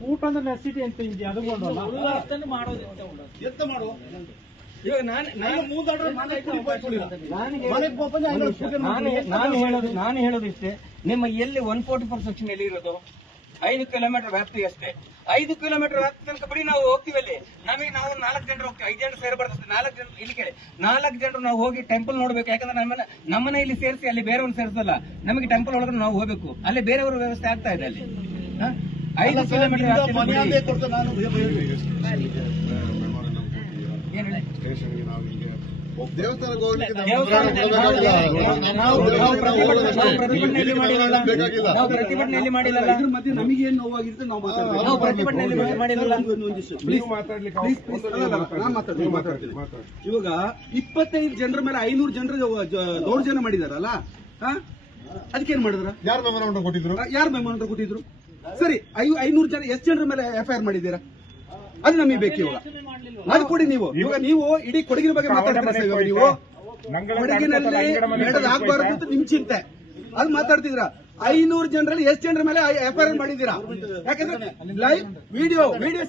ಕೂಟ ಅಂದ್ರೆ ನೆಸಿಟಿ ಅಂತ ಇದೆಯಾ ಅದು ಎಂತ ಮಾಡುವ ಇವಾಗ ನಾನು ಹೇಳೋದು ಇಷ್ಟೇ, ನಿಮ್ಮ ಎಲ್ಲಿ 144 ಸೆಕ್ಷನ್ ಎಲ್ಲಿ ಇರೋದು 5 ಕಿಲೋಮೀಟರ್ ವ್ಯಾಪ್ತಿ ಅಷ್ಟೇ. 5 ಕಿಲೋಮೀಟರ್ ವ್ಯಾಪ್ತಿ ತನಕ ಬರೀ ನಾವು ಹೋಗ್ತೀವಿ ಅಲ್ಲಿ. ನಾವು 4 ಜನರು ಹೋಗ್ತೀವಿ, 5 ಜನರು ಸೇರಬಾರ್ದು. 4 ಜನರು ಇಲ್ಲಿ ಕೇಳಿ, 4 ಜನರು ನಾವು ಹೋಗಿ ಟೆಂಪಲ್ ನೋಡ್ಬೇಕು. ಯಾಕಂದ್ರೆ ನಮ್ಮನ್ನ ಇಲ್ಲಿ ಸೇರಿಸಿ ಅಲ್ಲಿ ಬೇರೆಯವ್ರು ಸೇರಿಸಲ್ಲ. ನಮಗೆ ಟೆಂಪಲ್ ಒಳಗಡೆ ನಾವು ಹೋಗ್ಬೇಕು, ಅಲ್ಲಿ ಬೇರೆಯವ್ರ ವ್ಯವಸ್ಥೆ ಆಗ್ತಾ ಇದೆ ಅಲ್ಲಿ. 5 ಕಿಲೋಮೀಟರ್ ಪ್ರತಿಭಟನೆಯಲ್ಲಿ ಮಾಡಿಲ್ಲ. ಮತ್ತೆ ನಮಗೇನು ನೋವಾಗಿರುತ್ತೆ ನಾವು ಪ್ರತಿಭಟನೆಯಲ್ಲಿ ಮಾಡಿಲ್ಲ. ಇವಾಗ 25 ಜನರ ಮೇಲೆ 500 ಜನರ ದೌರ್ಜನ್ಯ ಮಾಡಿದಾರಲ್ಲ, ಅದಕ್ಕೇನ್ ಮಾಡಿದ್ರ? ಯಾರು ಮೆಮೊರಾಂಡಮ್ ಕೊಟ್ಟಿದ್ರು? ಸರಿ, 500 ಜನ ಎಷ್ಟು ಜನರ ಮೇಲೆ FIR ಮಾಡಿದ್ದೀರಾ? ಅದು ನಮಗೆ ಬೇಕು. ಇವಾಗ ಅದು ಕೊಡಿ. ಇವಾಗ ನೀವು ಇಡೀ ಕೊಡಗಿನ ಬಗ್ಗೆ ಮಾತಾಡ್ತೀರಾ. ಇವಾಗ ನೀವು ಕೊಡಗಿನಲ್ಲಿ ಆಗಬಾರದು ಅಂತ ನಿಮ್ ಚಿಂತೆ, ಅದು ಮಾತಾಡ್ತಿದ್ರ. 500 ಜನರಲ್ಲಿ ಎಷ್ಟು ಜನರ ಮೇಲೆ FIR ಮಾಡಿದ್ದೀರಾ? ಯಾಕಂದ್ರೆ ಲೈವ್ ವಿಡಿಯೋ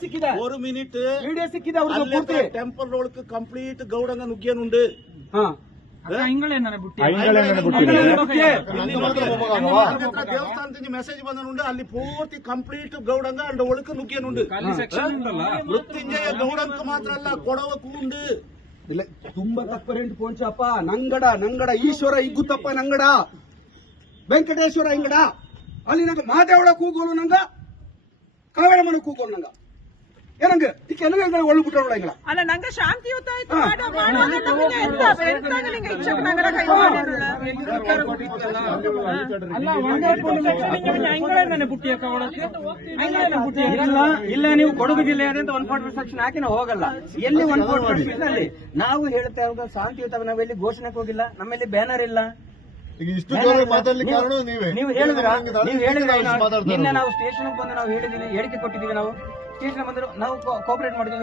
ಸಿಕ್ಕಿದೆ. 1 ಮಿನಿಟ್ ವಿಡಿಯೋ ಸಿಕ್ಕಿದೆ. ಅವ್ರಿಗೆ ಟೆಂಪಲ್ ಒಳಗೆ ಕಂಪ್ಲೀಟ್ ಗೌಡಂಗ ನುಗ್ಗೇನುಂಡು. ದೇವಸ್ಥಾನದಿಂದ ಮೆಸೇಜ್ ಬಂದನುಂಡು, ಅಲ್ಲಿ ಪೂರ್ತಿ ಕಂಪ್ಲೀಟ್ ಗೌಡಂಗ ಅಂಡ ಒಳಕ ನುಗ್ಗೇನುಂಡು. ಮೃತ್ಯುಂಜಯ ಗೌಡಂಕ ಮಾತ್ರ ಅಲ್ಲ, ಕೊಡವಕ್ಕೂ ಉಂಡು. ಇಲ್ಲ, ತುಂಬಾ ತಪ್ಪರೆಂಟು ಪೋಂಚಪ್ಪ. ನಂಗಡ ಈಶ್ವರ ಇಗ್ಗುತ್ತಪ್ಪ, ನಂಗಡ ವೆಂಕಟೇಶ್ವರ ಇಂಗಡ. ಅಲ್ಲಿ ನಂಗೆ ಮಾದೇವಳ ಕೂಗೋಲು, ನಂಗ ಕಾವೇರಮ್ಮನ ಕೂಗೋಲು. ನಂಗ ಏನಂಗ ಇದಕ್ಕೆ ಒಳ್ಳುಬಿಟ್ಟ ಅಲ್ಲ, ನಂಗೆ ಶಾಂತಿಯುತ ಇಲ್ಲ. ನೀವು ಕೊಡಗು ಜಿಲ್ಲೆಯಾದ್ಯಂತ 144 ಸೆಕ್ಷನ್ ಹಾಕಿ ನಾವು ಹೋಗಲ್ಲ. ಎಲ್ಲಿ 144 ಅಲ್ಲಿ ನಾವು ಹೇಳ್ತಾ ಇರೋದು ಶಾಂತಿಯುತ. ನಾವೆಲ್ಲಿ ಘೋಷಣೆಗೆ ಹೋಗಿಲ್ಲ, ನಮ್ಮಲ್ಲಿ ಬ್ಯಾನರ್ ಇಲ್ಲ. ನೀವು ಹೇಳಿದ್ರೆ ನಿನ್ನೆ ನಾವು ಸ್ಟೇಷನ್ ಬಂದು ನಾವು ಹೇಳಿದೀವಿ, ಹೇಳಿಕೆ ಕೊಟ್ಟಿದ್ದೀವಿ. ನಾವು ಸ್ಟೇಷನ್ ಬಂದ್ರೆ ನಾವು ಕೋಆಪರೇಟ್ ಮಾಡಿದ್ವಿ.